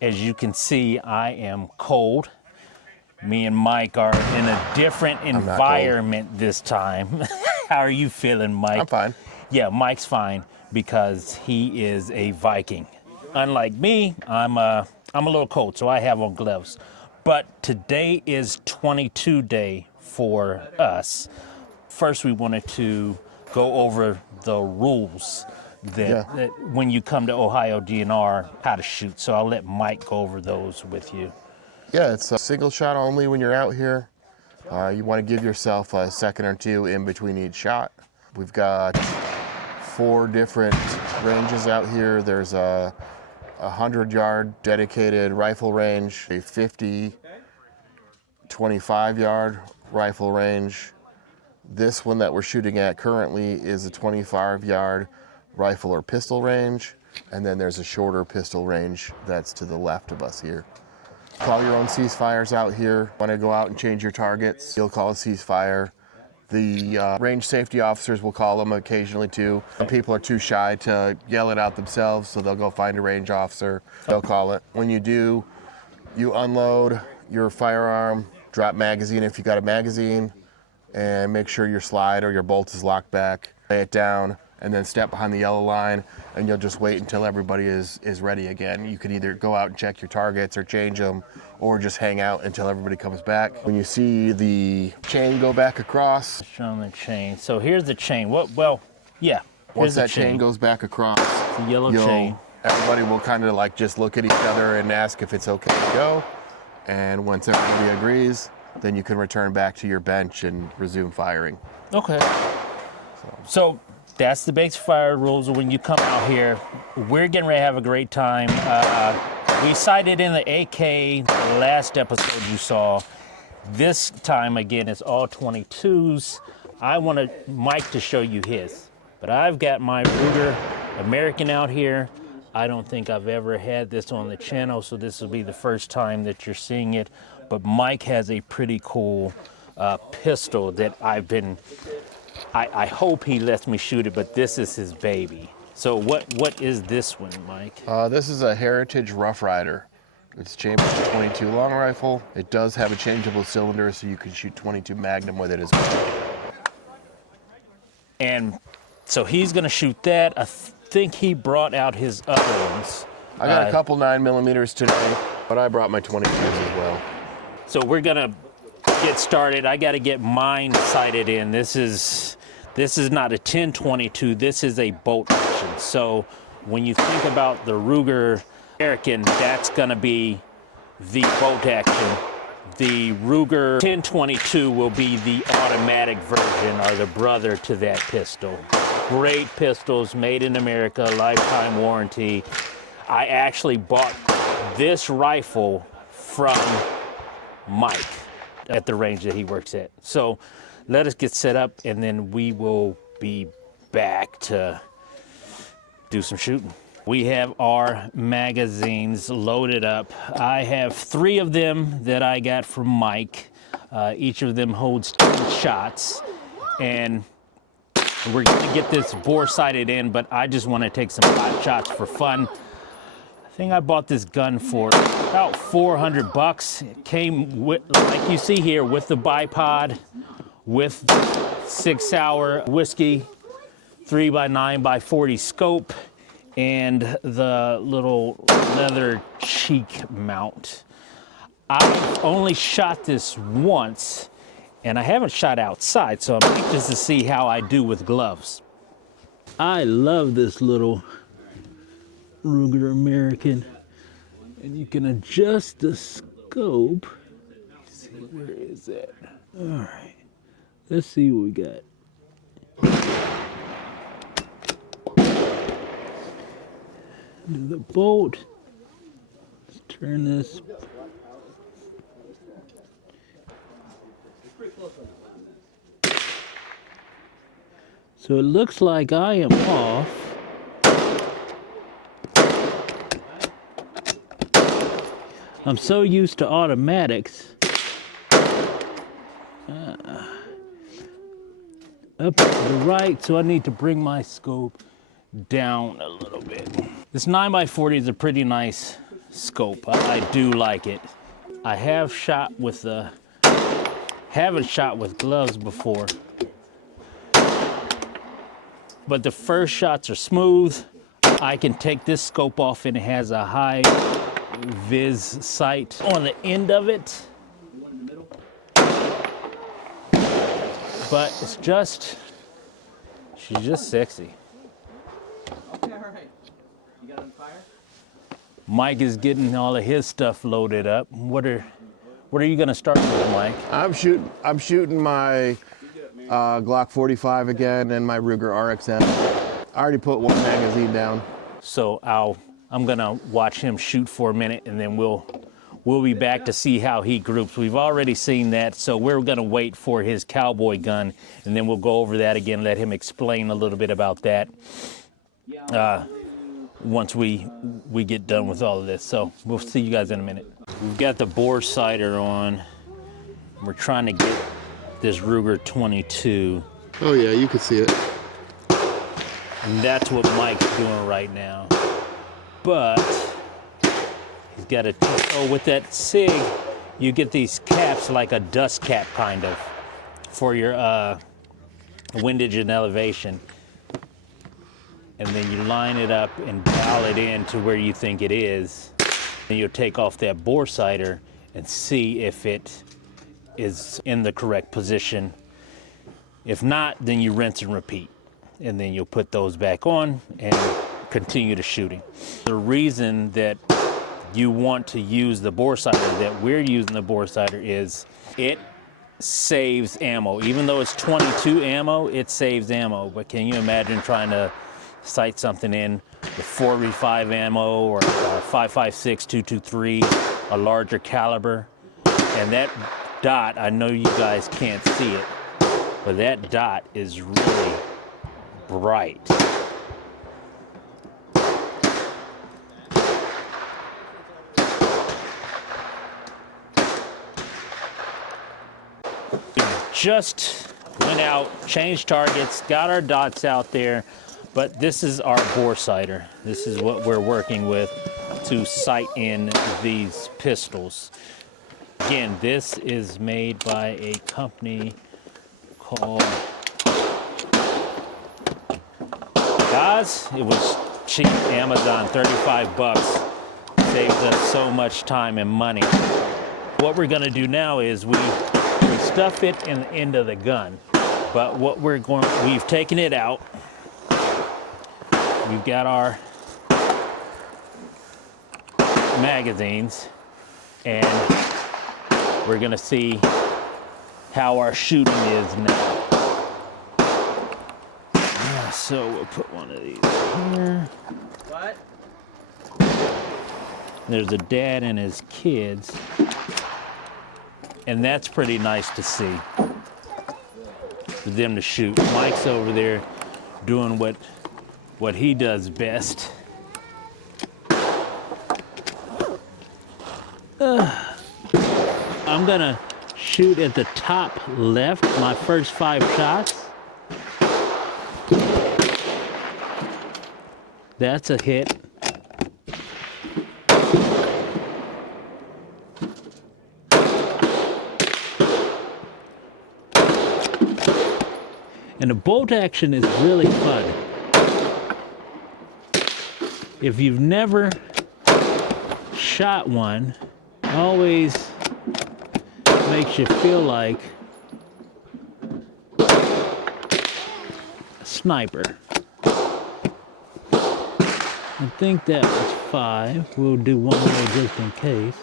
As you can see, I am cold. Me and Mike are in a different environment this time. How are you feeling, Mike? I'm fine. Yeah, Mike's fine because he is a Viking. Unlike me, I'm a little cold, so I have on gloves. But today is 22 day for us. First, we wanted to go over the rules that when you come to Ohio DNR, how to shoot. So I'll let Mike go over those with you. Yeah, it's a single shot only when you're out here. You want to give yourself a second or two in between each shot. We've got 4 different ranges out here. There's a 100-yard dedicated rifle range, a 50, 25-yard rifle range. This one that we're shooting at currently is a 25-yard rifle or pistol range, and then there's a shorter pistol range that's to the left of us here. Call your own ceasefires out here. Want to go out and change your targets, you'll call a ceasefire. The range safety officers will call them occasionally too. Some people are too shy to yell it out themselves, so they'll go find a range officer. They'll call it. When you do, you unload your firearm, drop magazine if you got a magazine, and make sure your slide or your bolt is locked back. Lay it down, and then step behind the yellow line, and you'll just wait until everybody is ready again. You can either go out and check your targets or change them, or just hang out until everybody comes back. When you see the chain go back across. Show them the chain. So here's the chain. Well, yeah. Once that chain goes back across, the yellow chain. Everybody will kind of like just look at each other and ask if it's okay to go. And once everybody agrees, then you can return back to your bench and resume firing. Okay. So that's the basic fire rules. When you come out here, we're getting ready to have a great time. We sighted in the AK the last episode you saw. This time, again, it's all 22s. I wanted Mike to show you his, but I've got my Ruger American out here. I don't think I've ever had this on the channel, so this will be the first time that you're seeing it. But Mike has a pretty cool pistol that I hope he lets me shoot it, but this is his baby. So what is this one, Mike? This is a Heritage Rough Rider. It's chambered to 22 long rifle. It does have a changeable cylinder, so you can shoot 22 Magnum with it as well. And so he's gonna shoot that. I think he brought out his other ones. I got a couple 9mm today, but I brought my 22s as well. So we're gonna get started. I gotta get mine sighted in. This is not a 10-22, this is a bolt action. So when you think about the Ruger American, that's gonna be the bolt action. The Ruger 10-22 will be the automatic version, or the brother to that pistol. Great pistols, made in America, lifetime warranty. I actually bought this rifle from Mike at the range that he works at. So let us get set up, and then we will be back to do some shooting. We have our magazines loaded up. I have 3 of them that I got from Mike. Each of them holds 10 shots, and we're gonna get this bore sighted in, but I just wanna take some pot shots for fun. I think I bought this gun for about $400. It came with, like you see here, with the bipod, with 6-hour whiskey, 3x9x40 scope, and the little leather cheek mount. I've only shot this once, and I haven't shot outside, so I'm anxious to see how I do with gloves. I love this little Ruger American, and you can adjust the scope. Let's see, where is that? All right, let's see what we got. Do the bolt. Let's turn this. So it looks like I am off. I'm so used to automatics. Up to the right, so I need to bring my scope down a little bit. This 9x40 is a pretty nice scope. I do like it. I have shot with haven't shot with gloves before, but the first shots are smooth. I can take this scope off and it has a high vis sight on the end of it. But it's just, she's just sexy. Okay, all right. You got it on fire? Mike is getting all of his stuff loaded up. What are you gonna start with, Mike? I'm shooting my Glock 45 again and my Ruger RXM. I already put one magazine down. So I'm gonna watch him shoot for a minute, and then we'll be back to see how he groups. We've already seen that, so we're gonna wait for his Cowboy gun, and then we'll go over that again, let him explain a little bit about that once we get done with all of this. So we'll see you guys in a minute. We've got the bore sighter on. We're trying to get this Ruger 22. Oh yeah, you can see it. And that's what Mike's doing right now. But he's got a, with that SIG, you get these caps like a dust cap kind of for your windage and elevation. And then you line it up and dial it in to where you think it is. Then you'll take off that bore sighter and see if it is in the correct position. If not, then you rinse and repeat. And then you'll put those back on and continue the shooting. The reason that you want to use the bore sighter, that we're using the bore sighter, is it saves ammo. Even though it's 22 ammo, it saves ammo. But can you imagine trying to sight something in with 4v5 ammo or 5.56, 223, a larger caliber? And that dot, I know you guys can't see it, but that dot is really bright. We just went out, changed targets, got our dots out there, but this is our bore sighter. This is what we're working with to sight in these pistols. Again, this is made by a company called, guys, it was cheap. Amazon, 35 bucks. Saves us so much time and money. What we're gonna do now is we stuff it in the end of the gun. But what we've taken it out. We've got our magazines, and we're gonna see how our shooting is now. So we'll put one of these here. What? There's a dad and his kids, and that's pretty nice to see for them to shoot. Mike's over there doing what he does best. I'm gonna shoot at the top left, my first 5 shots. That's a hit. And the bolt action is really fun. If you've never shot one, it always makes you feel like a sniper. I think that was 5. We'll do one more just in case.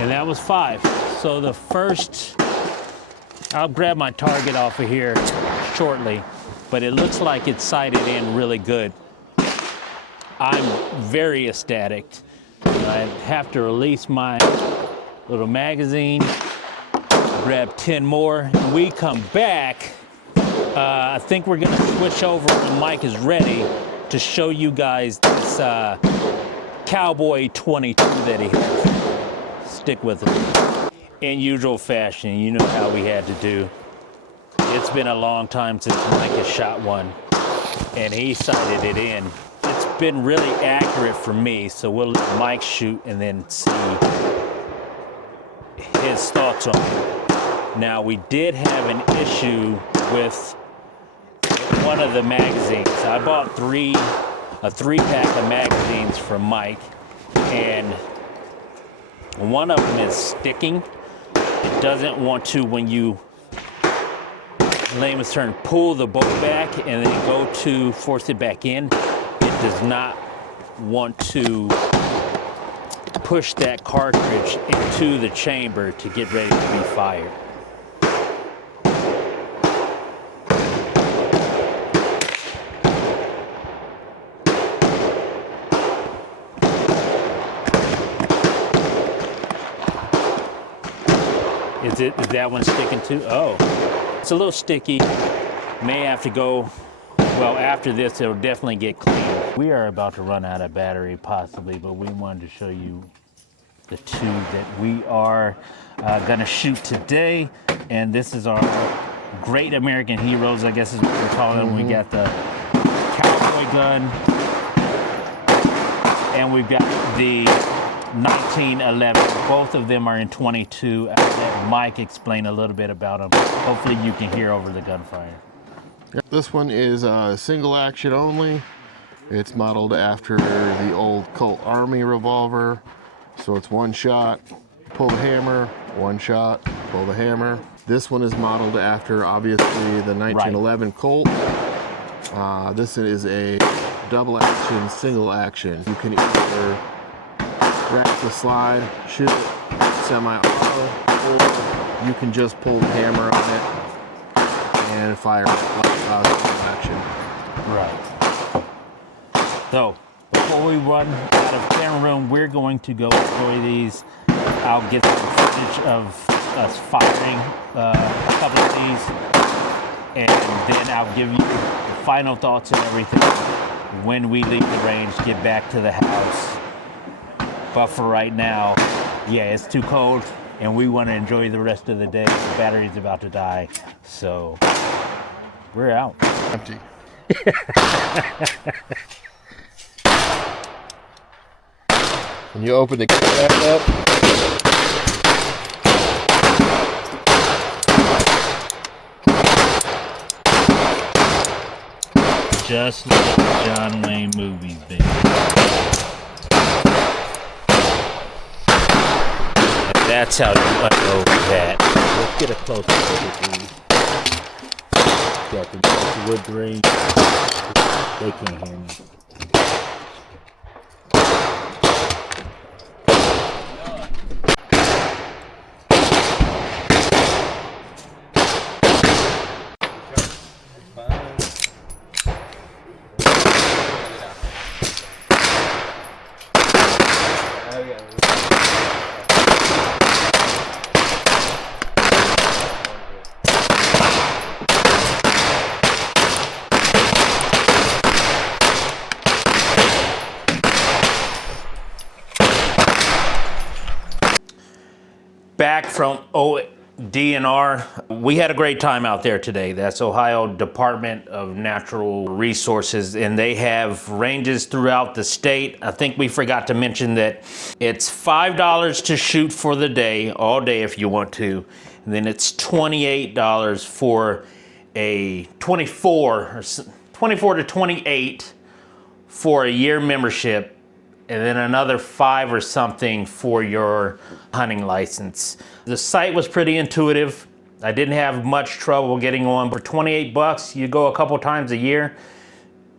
And that was 5. So the first, I'll grab my target off of here shortly, but it looks like it's sighted in really good. I'm very ecstatic. I have to release my little magazine, grab 10 more, and we come back. I think we're gonna switch over when Mike is ready to show you guys this Cowboy 22 that he has. Stick with it. In usual fashion, you know how we had to do. It's been a long time since Mike has shot one. and he sighted it in. It's been really accurate for me, so we'll let Mike shoot and then see his thoughts on it. Now, we did have an issue with one of the magazines. I bought a 3-pack of magazines from Mike, and one of them is sticking. It doesn't want to, when you, layman's term, pull the bolt back and then go to force it back in. It does not want to push that cartridge into the chamber to get ready to be fired. Is that one sticking too? Oh, it's a little sticky. May have to go, well, after this, it'll definitely get cleaned. We are about to run out of battery possibly, but we wanted to show you the two that we are gonna shoot today. And this is our great American heroes, I guess is what we're calling them. We got the Cowboy gun, and we've got the 1911. Both of them are in 22. I'll let Mike explain a little bit about them. Hopefully you can hear over the gunfire. This one is single action only. It's modeled after the old Colt Army revolver. So it's one shot, pull the hammer, one shot, pull the hammer. This one is modeled after, obviously, the 1911 Colt. This is a double action, single action. You can either wrap the slide, shoot it semi-auto, or you can just pull the hammer on it and fire it like single action. Right. So, before we run out of camera room, we're going to go enjoy these. I'll get some footage of us firing a couple of these, and then I'll give you the final thoughts and everything when we leave the range, get back to the house. But for right now, yeah, it's too cold, and we want to enjoy the rest of the day. The battery's about to die, so we're out. Empty. When you open the kit back up, just like the John Wayne movies, baby. That's how you unload that. Let's get a closer look at these. Got the wood grain. They can't hear me. Back from ODNR. We had a great time out there today. That's Ohio Department of Natural Resources, and they have ranges throughout the state. I think we forgot to mention that it's $5 to shoot for the day, all day if you want to, and then it's $28 for a 24 to 28 for a year membership, and then another $5 or something for your hunting license. The site was pretty intuitive. I didn't have much trouble getting on. For 28 bucks, you go a couple times a year,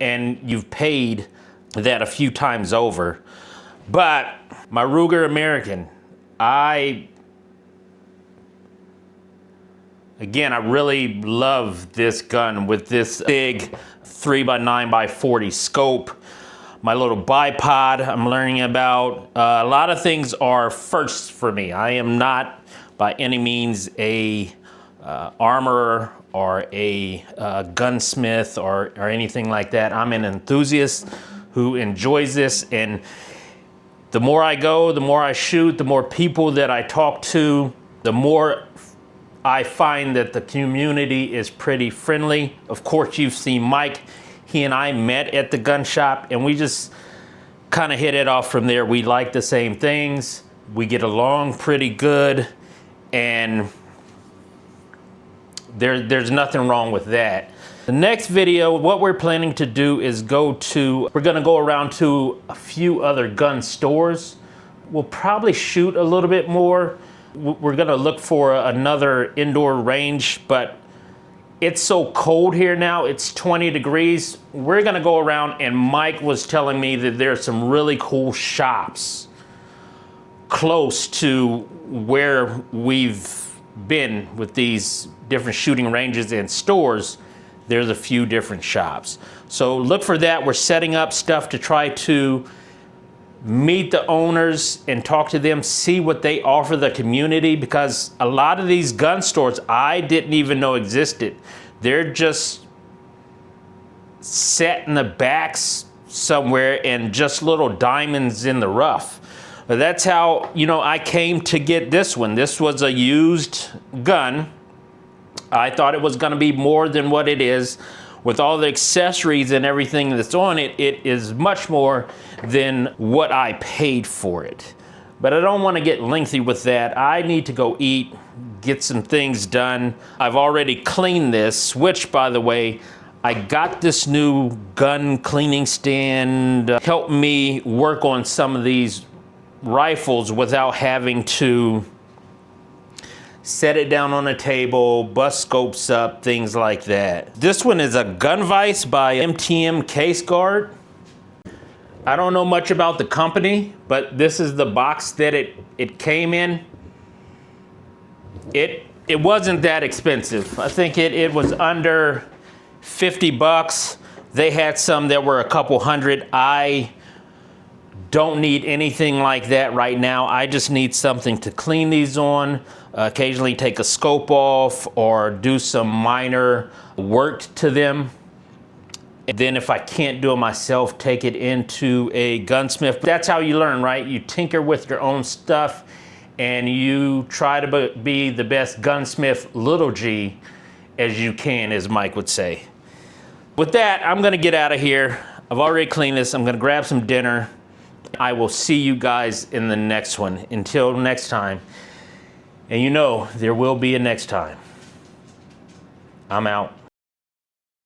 and you've paid that a few times over. But my Ruger American, I really love this gun with this big 3x9x40 scope. My little bipod I'm learning about. A lot of things are firsts for me. I am not by any means a armorer or a gunsmith or anything like that. I'm an enthusiast who enjoys this, and the more I go, the more I shoot, the more people that I talk to, the more I find that the community is pretty friendly. Of course, you've seen Mike. he and I met at the gun shop, and we just kind of hit it off from there. We like the same things. We get along pretty good, and there's nothing wrong with that. The next video, what we're planning to do is we're gonna go around to a few other gun stores. We'll probably shoot a little bit more. We're gonna look for another indoor range, but it's so cold here now, it's 20 degrees. We're gonna go around, and Mike was telling me that there's some really cool shops close to where we've been with these different shooting ranges and stores. There's a few different shops. So look for that. We're setting up stuff to try to meet the owners and talk to them, see what they offer the community, because a lot of these gun stores I didn't even know existed. They're just set in the backs somewhere and just little diamonds in the rough. But that's how, I came to get this one. This was a used gun. I thought it was gonna be more than what it is. With all the accessories and everything that's on it, it is much more than what I paid for it. But I don't want to get lengthy with that. I need to go eat, get some things done. I've already cleaned this, which, by the way, I got this new gun cleaning stand. Helped me work on some of these rifles without having to set it down on a table, bust scopes up, things like that. This one is a gun vise by MTM Case Guard. I don't know much about the company, but this is the box that it came in. It wasn't that expensive. I think it was under 50 bucks. They had some that were a couple hundred. I don't need anything like that right now. I just need something to clean these on, occasionally take a scope off or do some minor work to them. And then if I can't do it myself, take it into a gunsmith. That's how you learn, right? You tinker with your own stuff and you try to be the best gunsmith, little g, as you can, as Mike would say. With that, I'm gonna get out of here. I've already cleaned this. I'm gonna grab some dinner. I will see you guys in the next one. Until next time. And there will be a next time. I'm out.